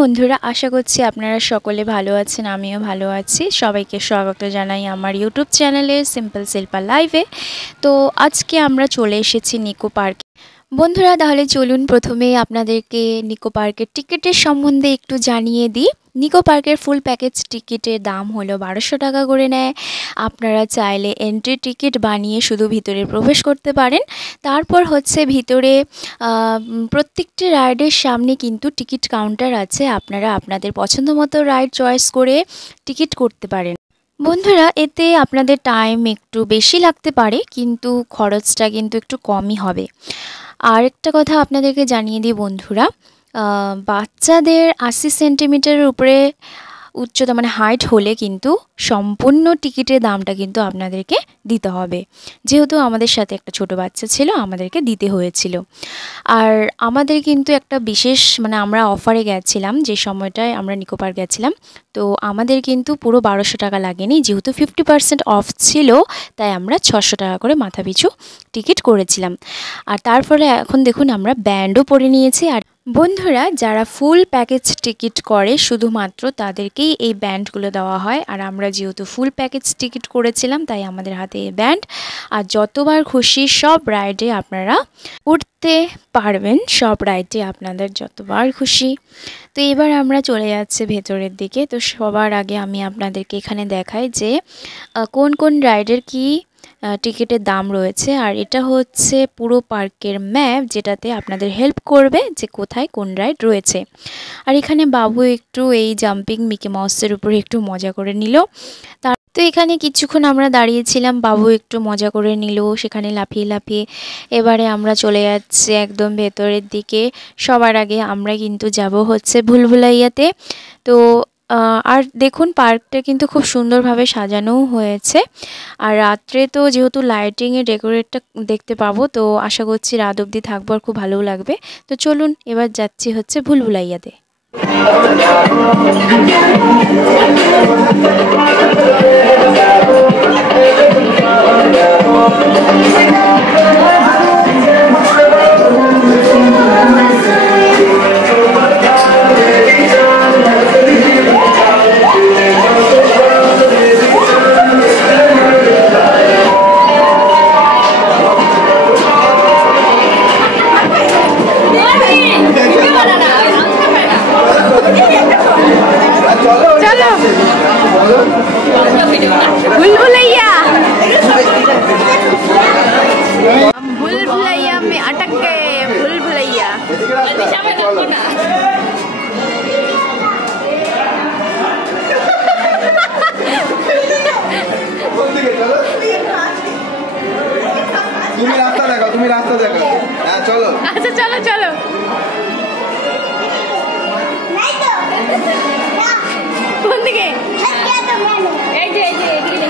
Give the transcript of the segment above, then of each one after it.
বন্ধুরা, আশা করছি আপনারা সকলে ভালো আছেন। আমিও ভালো আছি। সবাইকে স্বাগত জানাই আমার ইউটিউব চ্যানেলে সিম্পল শিল্পা লাইভে। তো আজকে আমরা চলে এসেছি নিকো পার্কে। বন্ধুরা, তাহলে চলুন প্রথমে আপনাদেরকে নিকো পার্কের টিকিটের সম্বন্ধে একটু জানিয়ে দিই। নিকো পার্কের ফুল প্যাকেজ টিকিটের দাম হলো 1200 টাকা করে নেয়। আপনারা চাইলে এন্ট্রি টিকিট বানিয়ে শুধু ভিতরে প্রবেশ করতে পারেন। তারপর হচ্ছে ভিতরে প্রত্যেকটি রাইডের সামনে কিন্তু টিকিট কাউন্টার আছে। আপনারা আপনাদের পছন্দ মতো রাইড চয়েস করে টিকিট করতে পারেন। বন্ধুরা, এতে আপনাদের টাইম একটু বেশি লাগতে পারে, কিন্তু খরচটা কিন্তু একটু কমই হবে। আরেকটা কথা আপনাদেরকে জানিয়ে দিই বন্ধুরা, বাচ্চাদের 80 সেন্টিমিটারের উপরে উচ্চতা মানে হাইট হলে কিন্তু সম্পূর্ণ টিকিটের দামটা কিন্তু আপনাদেরকে দিতে হবে। যেহেতু আমাদের সাথে একটা ছোট বাচ্চা ছিল, আমাদেরকে দিতে হয়েছিল। আর আমাদের কিন্তু একটা বিশেষ মানে আমরা অফারে গেছিলাম, যে সময়টায় আমরা নিকো পার্ক গেছিলাম। তো আমাদের কিন্তু পুরো 1200 টাকা লাগেনি, যেহেতু 50% অফ ছিল, তাই আমরা 600 টাকা করে মাথা পিছু টিকিট করেছিলাম। আর তার ফলে এখন দেখুন আমরা ব্যান্ডও পরে নিয়েছি। আর বন্ধুরা, যারা ফুল প্যাকেজ টিকিট করে শুধুমাত্র তাদেরকেই এই ব্যান্ডগুলো দেওয়া হয়। আর আমরা যেহেতু ফুল প্যাকেজ টিকিট করেছিলাম, তাই আমাদের হাতে এই ব্যান্ড। আর যতবার খুশি সব রাইডে আপনারা উঠতে পারবেন, সব রাইডে আপনাদের যতবার খুশি। তো এবার আমরা চলে যাচ্ছি ভেতরের দিকে। তো সবার আগে আমি আপনাদেরকে এখানে দেখাই যে কোন কোন রাইডের কি টিকিটের দাম রয়েছে। আর এটা হচ্ছে পুরো পার্কের ম্যাপ, যেটাতে আপনাদের হেল্প করবে যে কোথায় কোন রাইড রয়েছে। আর এখানে বাবু একটু এই জাম্পিং মিকি মাউসের উপরে একটু মজা করে নিল। তো এখানে কিছুক্ষণ আমরা দাঁড়িয়েছিলাম, বাবু একটু মজা করে নিল সেখানে লাফিয়ে লাফিয়ে। এবারে আমরা চলে যাচ্ছি একদম ভেতরের দিকে। সবার আগে আমরা কিন্তু যাব হচ্ছে ভুলভুলাইয়াতে। তো আর দেখুন পার্কটা কিন্তু খুব সুন্দরভাবে সাজানোও হয়েছে। আর রাত্রে তো যেহেতু লাইটিংয়ে ডেকোরেটটা দেখতে পাবো, তো আশা করছি রাত অবধি থাকবো আর খুব ভালোও লাগবে। তো চলুন এবার যাচ্ছি হচ্ছে ভুলভুলাইয়াতে। भूलभुलैया हम भूलभुलैया में अटक गए। भूलभुलैया তুমি রাস্তা দেখো। হ্যাঁ চলো। আচ্ছা চলো চলো। কোন দিকে? এই যে এই যে এদিকে।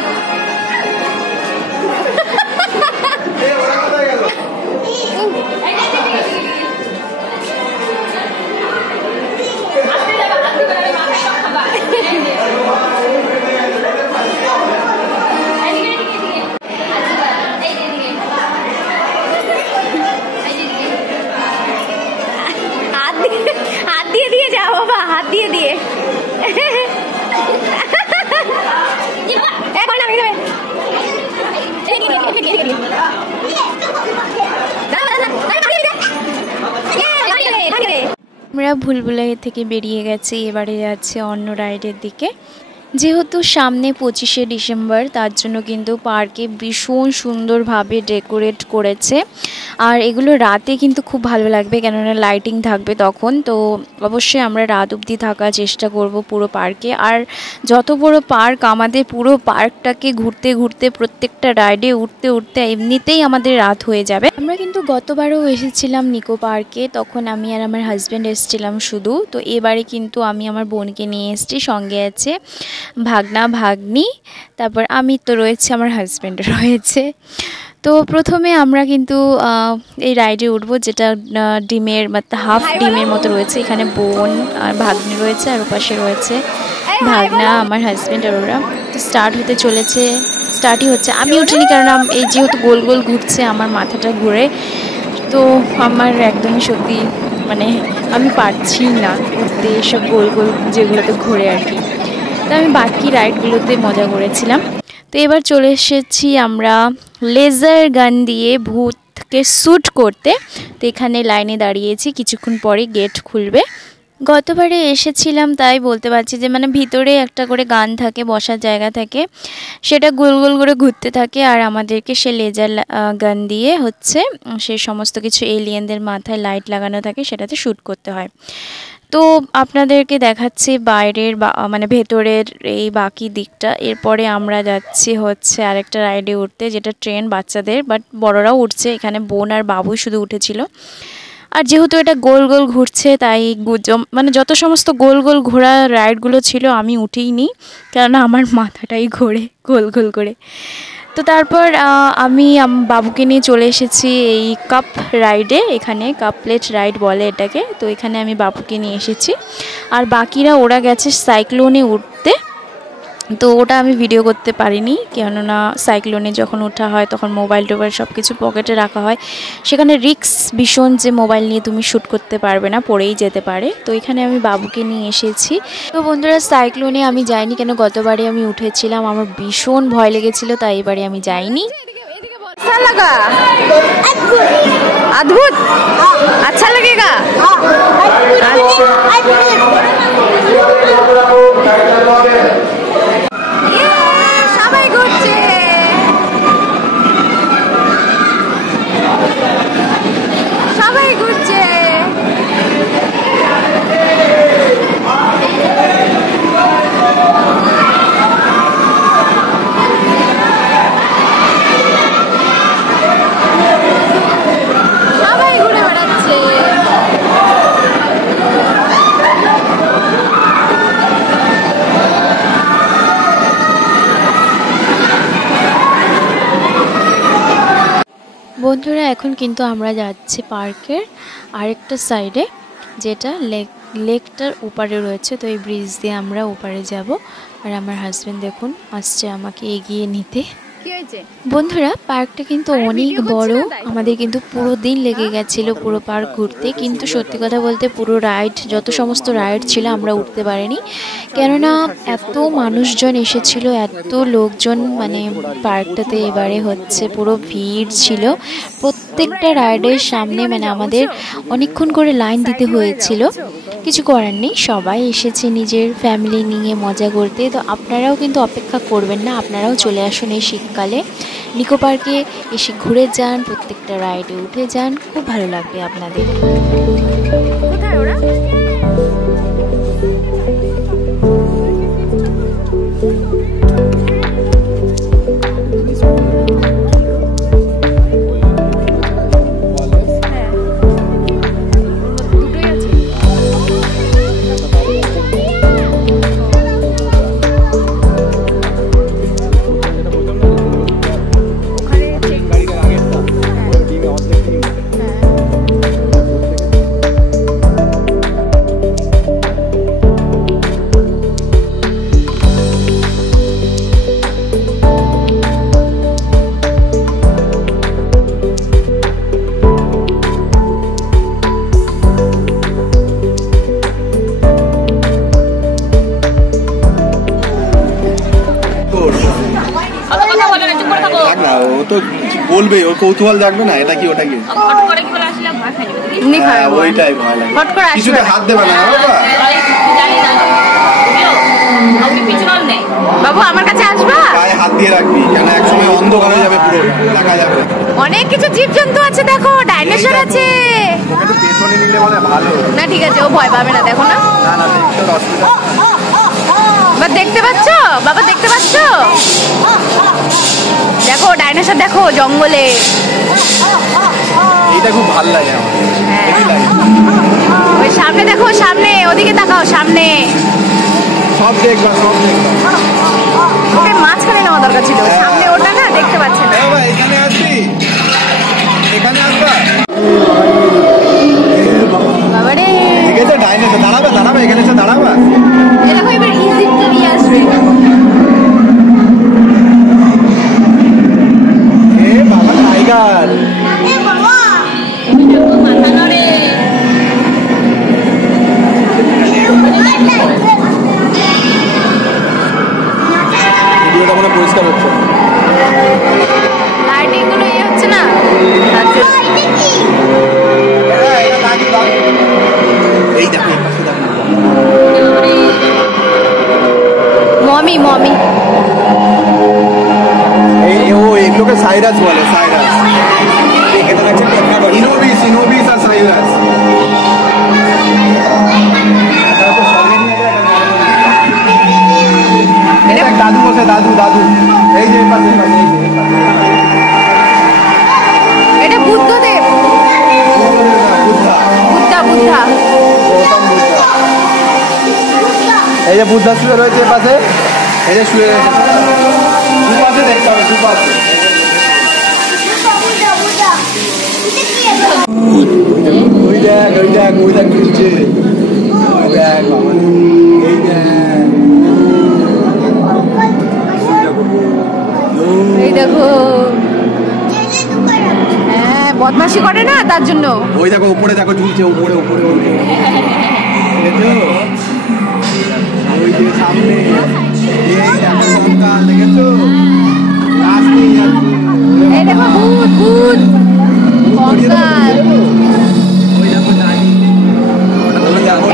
हाथ दिए दिए जाओ बाबा, हाथ दिए दिए। আমরা ভুলভুলাইয়া থেকে বেরিয়ে গেছি, এবারে যাচ্ছে অন্য রাইডের দিকে। যেহেতু সামনে 25শে ডিসেম্বর, তার জন্য কিন্তু পার্কে ভীষণ সুন্দরভাবে ডেকোরেট করেছে। আর এগুলো রাতে কিন্তু খুব ভালো লাগবে, কেননা লাইটিং থাকবে তখন। তো অবশ্যই আমরা রাত অবধি থাকার চেষ্টা করব পুরো পার্কে। আর যত বড় পার্ক, আমাদের পুরো পার্কটাকে ঘুরতে ঘুরতে প্রত্যেকটা রাইডে উঠতে উঠতে এমনিতেই আমাদের রাত হয়ে যাবে। আমরা কিন্তু গতবারও এসেছিলাম নিকো পার্কে, তখন আমি আর আমার হাজব্যান্ড এসেছিলাম শুধু। তো এবারে কিন্তু আমি আমার বোনকে নিয়ে এসেছি, সঙ্গে আছে ভাগনা ভাগ্নি, তারপর আমি তো রয়েছে, আমার হাজব্যান্ড রয়েছে। তো প্রথমে আমরা কিন্তু এই রাইডে উঠবো, যেটা ডিমের হাফ ডিমের মতো রয়েছে। এখানে বোন আর ভাগ্নি রয়েছে, আর ওপাশে রয়েছে ভাগনা, আমার হাজব্যান্ড আর ওরা। তো স্টার্ট হতে চলেছে, স্টার্টই হচ্ছে। আমি উঠিনি, কারণ এই যেহেতু গোল গোল ঘুরছে আমার মাথাটা ঘুরে, তো আমার একদমই সত্যি মানে আমি পারছি না উঠতে, এসব গোল গোল যেগুলোতে ঘোরে আর কি। তো আমি বাকি রাইডগুলোতে মজা করেছিলাম। তো এবার চলে এসেছি আমরা লেজার গান দিয়ে ভূতকে শ্যুট করতে। তো এখানে লাইনে দাঁড়িয়েছি, কিছুক্ষণ পরে গেট খুলবে। গতবারে এসেছিলাম তাই বলতে পারছি যে মানে ভিতরে একটা করে গান থাকে, বসার জায়গা থাকে, সেটা গোল গোল করে ঘুরতে থাকে আর আমাদেরকে সে লেজার গান দিয়ে হচ্ছে সে সমস্ত কিছু এলিয়েনদের মাথায় লাইট লাগানো থাকে সেটাতে শ্যুট করতে হয়। তো আপনাদেরকে দেখাচ্ছি বাইরের মানে ভেতরের এই বাকি দিকটা। এরপরে আমরা যাচ্ছি হচ্ছে আরেকটা রাইডে উঠতে, যেটা ট্রেন বাচ্চাদের, বাট বড়রাও উঠছে। এখানে বোন আর বাবু শুধু উঠেছিল। আর যেহেতু এটা গোল গোল ঘুরছে তাই মানে যত সমস্ত গোল গোল ঘোরা রাইডগুলো ছিল আমি উঠিনি, কেননা আমার মাথাটাই ঘোরে গোল গোল করে। তো তারপর আমি বাবুকে নিয়ে চলে এসেছি এই কাপ রাইডে। এখানে কাপ প্লেট রাইড বলে এটাকে। তো এখানে আমি বাবুকে নিয়ে এসেছি, আর বাকিরা ওরা গেছে সাইক্লোনে উঠতে। তো ওটা আমি ভিডিও করতে পারিনি, কেননা সাইক্লোনে যখন ওঠা হয় তখন মোবাইল টোবাইল সব কিছু পকেটে রাখা হয়, সেখানে রিস্ক ভীষণ যে মোবাইল নিয়ে তুমি শ্যুট করতে পারবে না, পড়েই যেতে পারে। তো এখানে আমি বাবুকে নিয়ে এসেছি। তো বন্ধুরা সাইক্লোনে আমি যাইনি, কেন গতবারে আমি উঠেছিলাম, আমার ভীষণ ভয় লেগেছিল, তাই এবারে আমি যাইনি। अद्भुत अच्छा लगेगा। সবাই ঘুরছে, সবাই ঘুরছে। বন্ধুরা এখন কিন্তু আমরা যাচ্ছি পার্কের আরেকটা সাইডে, যেটা লেকটার ওপারে রয়েছে। তো এই ব্রিজ দিয়ে আমরা ওপারে যাব, আর আমার হাজবেন্ড দেখুন আসছে আমাকে এগিয়ে নিতে। বন্ধুরা পার্কটা কিন্তু অনেক বড়, আমাদের কিন্তু পুরো দিন লেগে গেছিল পুরো পার্ক ঘুরতে। কিন্তু সত্যি কথা বলতে পুরো রাইড, যত সমস্ত রাইড ছিল আমরা উঠতে পারিনি, কেননা এত মানুষজন এসেছিল, এত লোকজন, মানে পার্কটাতে এবারে হচ্ছে পুরো ভিড় ছিল। প্রত্যেকটা রাইডের সামনে মানে আমাদের অনেকক্ষণ করে লাইন দিতে হয়েছিল। কিছু করার নেই, সবাই এসেছে নিজের ফ্যামিলি নিয়ে মজা করতে। তো আপনারাও কিন্তু অপেক্ষা করবেন না, আপনারাও চলে আসুন এই শীতকালে নিকো পার্কে, এসে ঘুরে যান, প্রত্যেকটা রাইডে উঠে যান, খুব ভালো লাগবে আপনাদের। কোথায় ওরা? তো বলবে, ওর কৌতূহল জাগবে না, এটা কি ওটা কি, ওইটাই ভয় লাগে। কিছুতে হাত দেবে না বাবা, বাবু আমার কাছে আসবা, গায়ে হাত দিয়ে রাখবি, কেন একসময় অন্ধকার হয়ে যাবে, পুরো দেখা যাবে। অনেক কিছু জীবজন্তু আছে, দেখো ডাইনোসর আছে। ওকে তো পেছনে নিলে মানে ভালো না ঠিক আছে, ও ভয় পাবে না, দেখো না। না না দেখতে অসুবিধা। বাবা দেখতে পাচ্ছ, বাবা দেখতে পাচ্ছ, দেখো ডাইনোসর, দেখো জঙ্গলে। এইটা খুব ভালো লাগে আমার, হেভি লাগে। ওই সামনে দেখো, সামনে ওদিকে তাকাও, সামনে সব দেখবা, সব দেখবা। ওকে মাঝখানে নেওয়া দরকার ছিল, সামনে ওটা না দেখতে পাচ্ছে না। বাবা এখানে আসবি, এখানে আসবা। বাবারে ঠিক আছে, ডাইনোসর দাঁড়াবা, দাঁড়াবা, এখানে এসে দাঁড়াবা। দেখো এবার ইজিপ্টে নিয়ে আসবে। বাবা টাইগার, সাইরাস বলে, সাইরাস। ইনোবিস আর সাইরাস। দাদু বসে, দাদু এই যে পাশে, এটা বুদ্ধদেব। বুদ্ধা। এই যে বুদ্ধা শুয়ে রয়েছে পাশে, এই যে শুয়ে রয়েছে দুপাশে, দেখতে হবে দুপাশে। ওই দেখ চলছে, এই দেখো, হ্যাঁ বদমাশি করে না তার জন্য। ওই দেখো উপরে, দেখো ঝুলছে উপরে, ওই যে সামনে, দেখেছো? এই দেখো ভূত কঙ্কাল।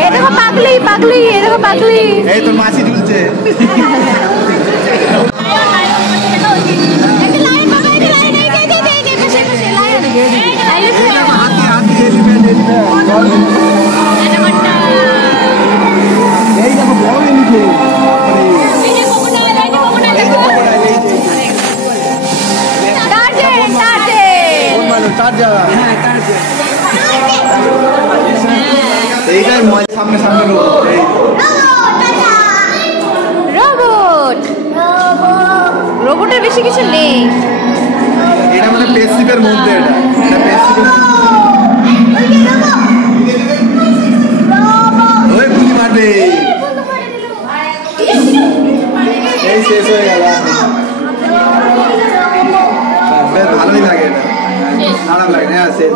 এই দেখো পাগলি, এই দেখো পাগলি। এই তোর মাসি ঝুলছে। এই দেখো বড় এলিফ্যান্ট, এইটাই সামনে রোবটের বেশি কিছু নেই। এটা মানে পেসিপের মধ্যে, এটা পেসিপের ওই গুলি মারবে। এই শেষ হয়ে গেল, বেশ ভালোই লাগে, এটা খারাপ লাগে না, শেষ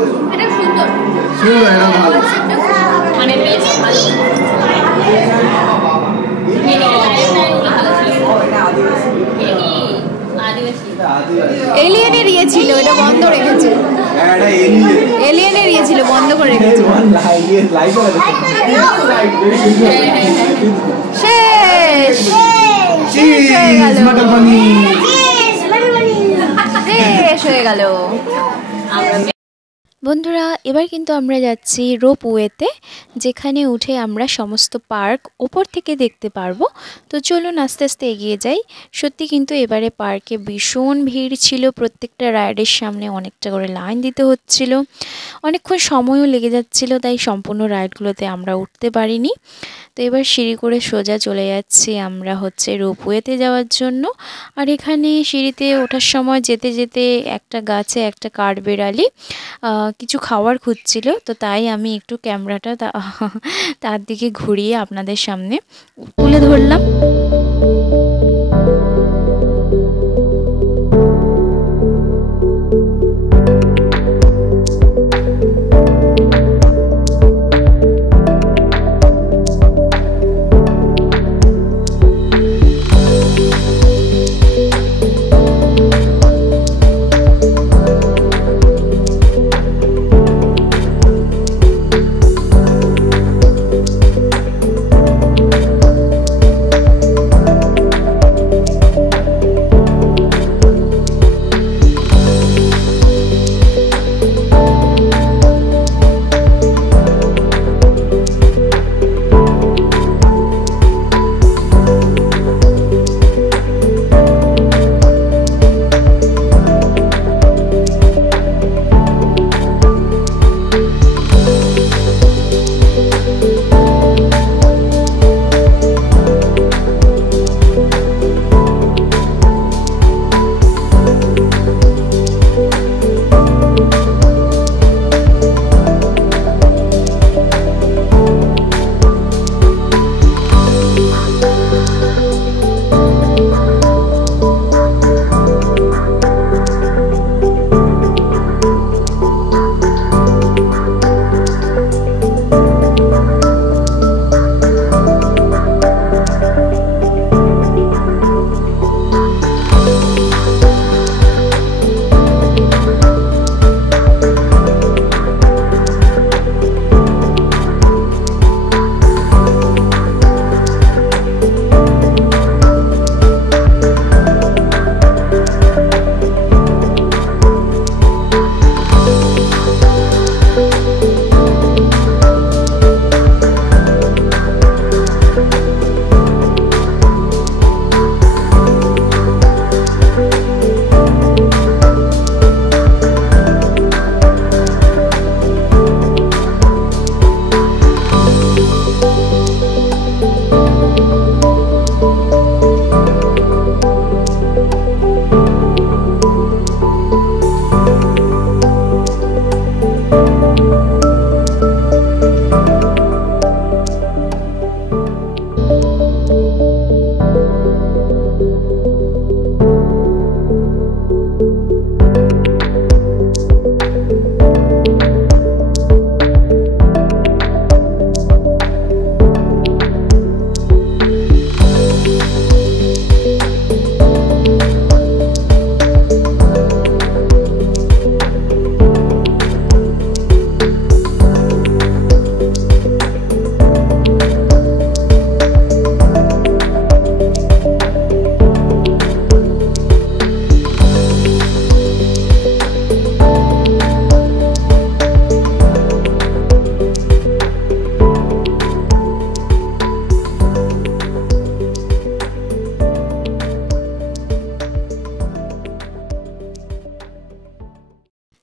সুন্দর, এটা ভালো। এলিয়েনের ইয়ে ছিল, এটা বন্ধ রেখেছে। এলিয়েনের ইয়ে ছিল, বন্ধ করে রেখেছে। শেষ হয়ে গেল। বন্ধুরা, এবার কিন্তু আমরা যাচ্ছি রোপওয়েতে, যেখানে উঠে আমরা সমস্ত পার্ক ওপর থেকে দেখতে পারবো। তো চলুন আস্তে আস্তে এগিয়ে যাই। সত্যি কিন্তু এবারে পার্কে ভীষণ ভিড় ছিল, প্রত্যেকটা রাইডের সামনে অনেকটা করে লাইন দিতে হচ্ছিল, অনেকক্ষণ সময়ও লেগে যাচ্ছিল, তাই সম্পূর্ণ রাইডগুলোতে আমরা উঠতে পারিনি। তো এবার সিঁড়ি করে সোজা চলে যাচ্ছি আমরা রোপওয়েতে যাওয়ার জন্য। আর এখানে সিঁড়িতে ওঠার সময় যেতে যেতে একটা গাছে একটা কাঠবিড়ালি কিছু খাওয়ার খুঁজছিল, তো তাই আমি একটু ক্যামেরাটা তার দিকে ঘুরিয়ে আপনাদের সামনে তুলে ধরলাম।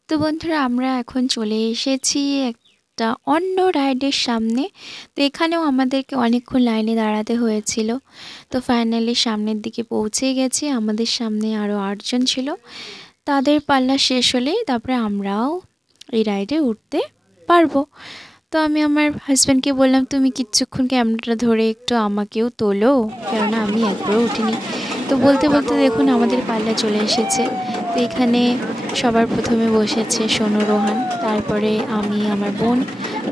তো বন্ধুরা আমরা এখন চলে এসেছি একটা অন্য রাইডের সামনে। তো এখানেও আমাদেরকে অনেকক্ষণ লাইনে দাঁড়াতে হয়েছিল। তো ফাইনালি সামনের দিকে পৌঁছে গেছি। আমাদের সামনে আরও 8 জন ছিল। তাদের পাল্লা শেষ হলেই তারপরে আমরাও এই রাইডে উঠতে পারবো। তো আমি আমার হাজব্যান্ডকে বললাম, তুমি কিছুক্ষণ ক্যামেরাটা ধরে একটু আমাকেও তোলো, কেননা আমি একবারও উঠিনি। তো বলতে বলতে দেখুন আমাদের পাল্লা চলে এসেছে। তো এখানে সবার প্রথমে বসেছে সোনু, রোহান, তারপরে আমি, আমার বোন,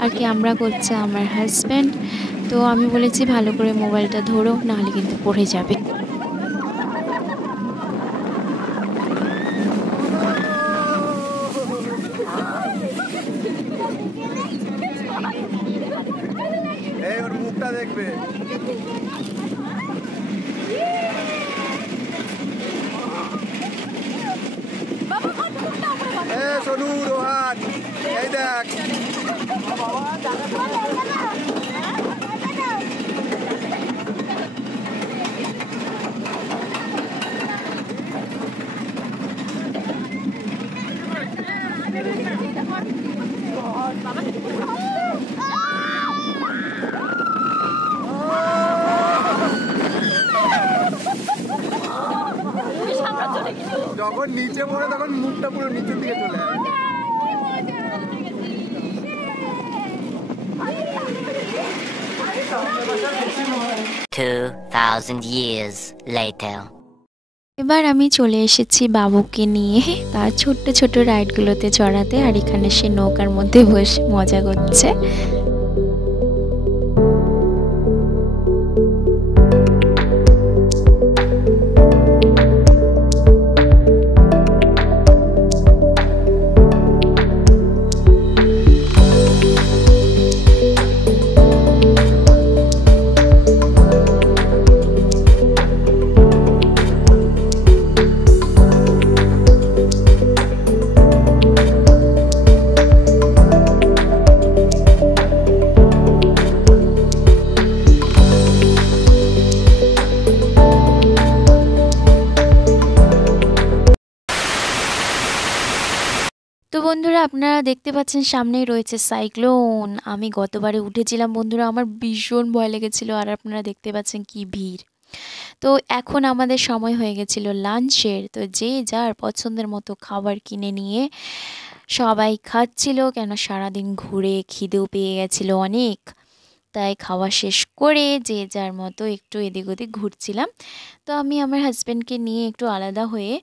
আর ক্যামেরা করছে আমার হাজব্যান্ড। তো আমি বলেছি ভালো করে মোবাইলটা ধরো, নাহলে কিন্তু পড়ে যাবে। ওর মুখটা দেখবে। সোনু, রোহান, এই দেখ। যখন নিচে পড়ে তখন মুখটা পুরো নিচের দিকে চলে যায়। 2000 years later. এবার আমি চলে এসেছি বাবুকে নিয়ে তার ছোট্ট ছোট রাইডগুলোতে চড়াতে, আর এখানে সে নৌকার মধ্যে বসে মজা করছে। তো বন্ধুরা আপনারা দেখতে পাচ্ছেন সামনেই রয়েছে সাইক্লোন। আমি গতবারে উঠেছিলাম বন্ধুরা, আমার ভীষণ ভয় লেগেছিল, আর আপনারা দেখতে পাচ্ছেন কি ভিড়। তো এখন আমাদের সময় হয়ে গেছিল লাঞ্চের। তো যে যার পছন্দের মতো খাবার কিনে নিয়ে সবাই খাচ্ছিল, কেন সারাদিন ঘুরে খিদেও পেয়ে গেছিলো অনেক। তাই খাওয়া শেষ করে যে যার মতো একটু এদিক ওদিক ঘুরছিলাম। তো আমি আমার হাজব্যান্ডকে নিয়ে একটু আলাদা হয়ে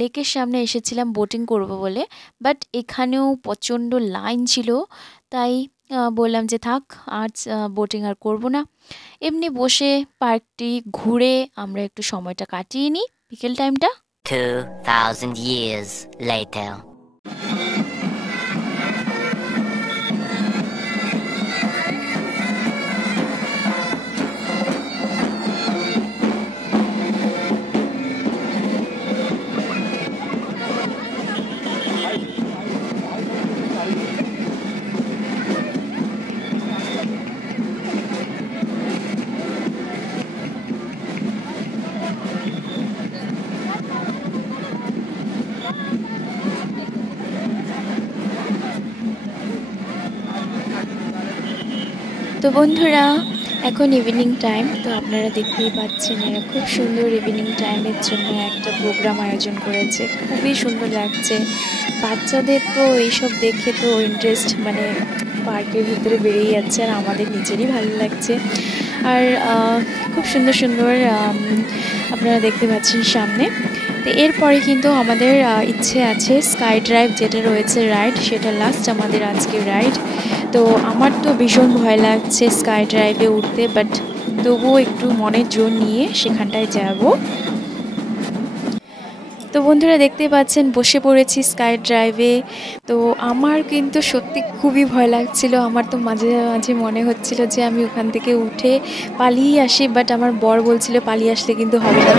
লেকের সামনে এসেছিলাম বোটিং করব বলে, বাট এখানেও প্রচণ্ড লাইন ছিল। তাই বললাম যে থাক, আজ বোটিং আর করব না, এমনি বসে পার্কটি ঘুরে আমরা একটু সময়টা কাটিয়ে নিই বিকেল টাইমটা। 2000 years later. তো বন্ধুরা এখন ইভিনিং টাইম, তো আপনারা দেখতেই পাচ্ছেন এরা খুব সুন্দর ইভিনিং টাইমের জন্য একটা প্রোগ্রাম আয়োজন করেছে। খুবই সুন্দর লাগছে। বাচ্চাদের তো এইসব দেখে তো ইন্টারেস্ট মানে পার্কের ভিতরে বেরিয়ে যাচ্ছে, আর আমাদের নিজেরই ভালো লাগছে। আর খুব সুন্দর সুন্দর আপনারা দেখতে পাচ্ছেন সামনে। তো এরপরে কিন্তু আমাদের ইচ্ছে আছে স্কাই ড্রাইভ যেটা রয়েছে রাইড, সেটা লাস্ট আমাদের আজকে রাইড। তো আমার তো ভীষণ ভয় লাগছে স্কাই ড্রাইভে উঠতে, বাট তবুও একটু মনের জোর নিয়ে সেখানটায় যাব। তো বন্ধুরা দেখতেই পাচ্ছেন বসে পড়েছি স্কাই ড্রাইভে। তো আমার কিন্তু সত্যি খুবই ভয় লাগছিল। আমার তো মাঝে মাঝে মনে হচ্ছিল যে আমি ওখান থেকে উঠে পালিয়ে আসি, বাট আমার বর বলছিল পালিয়ে আসলে কিন্তু হবে না।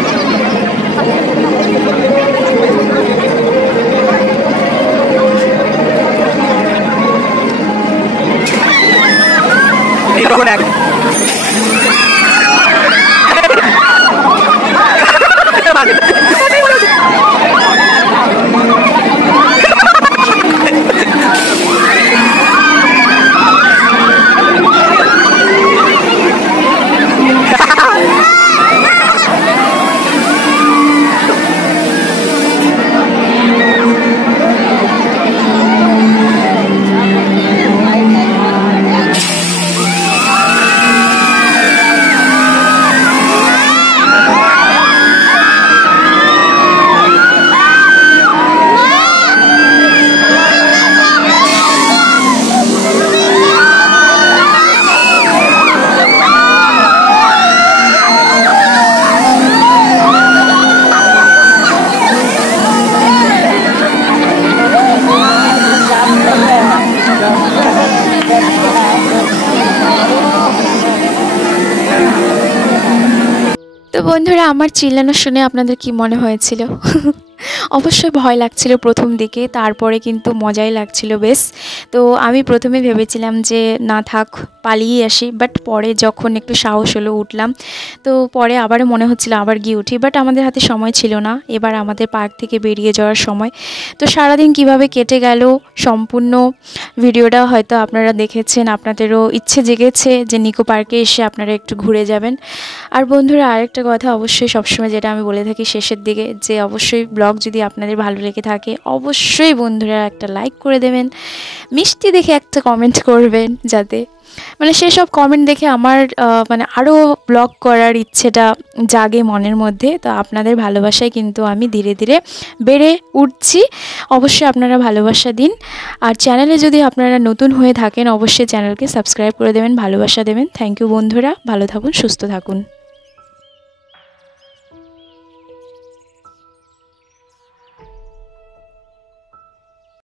তো বন্ধুরা আমার চিল্লানো শুনে আপনাদের কি মনে হয়েছিল? অবশ্যই ভয় লাগছিল প্রথম দিকে, তারপরে কিন্তু মজাই লাগছিল বেশ। তো আমি প্রথমে ভেবেছিলাম যে না থাক পালিয়ে আসি, বাট পরে যখন একটু সাহস হলো উঠলাম। তো পরে আবারও মনে হচ্ছিল আবার গিয়ে উঠি, বাট আমাদের হাতে সময় ছিল না, এবার আমাদের পার্ক থেকে বেরিয়ে যাওয়ার সময়। তো সারাদিন কিভাবে কেটে গেল সম্পূর্ণ ভিডিওটা হয়তো আপনারা দেখেছেন, আপনাদেরও ইচ্ছে জেগেছে যে নিকো পার্কে এসে আপনারা একটু ঘুরে যাবেন। আর বন্ধুরা আরেকটা কথা অবশ্যই সবসময় যেটা আমি বলে থাকি শেষের দিকে, যে অবশ্যই ব্লগ যদি আপনাদের ভালো লেগে থাকে অবশ্যই বন্ধুরা একটা লাইক করে দেবেন, মিষ্টি দেখে একটা কমেন্ট করবেন, যাতে মানে সেসব কমেন্ট দেখে আমার মানে আরও ব্লগ করার ইচ্ছেটা জাগে মনের মধ্যে। তো আপনাদের ভালোবাসায় কিন্তু আমি ধীরে ধীরে বেড়ে উঠছি। অবশ্যই আপনারা ভালোবাসা দিন। আর চ্যানেলে যদি আপনারা নতুন হয়ে থাকেন অবশ্যই চ্যানেলকে সাবস্ক্রাইব করে দেবেন, ভালোবাসা দেবেন। থ্যাংক ইউ বন্ধুরা, ভালো থাকুন, সুস্থ থাকুন।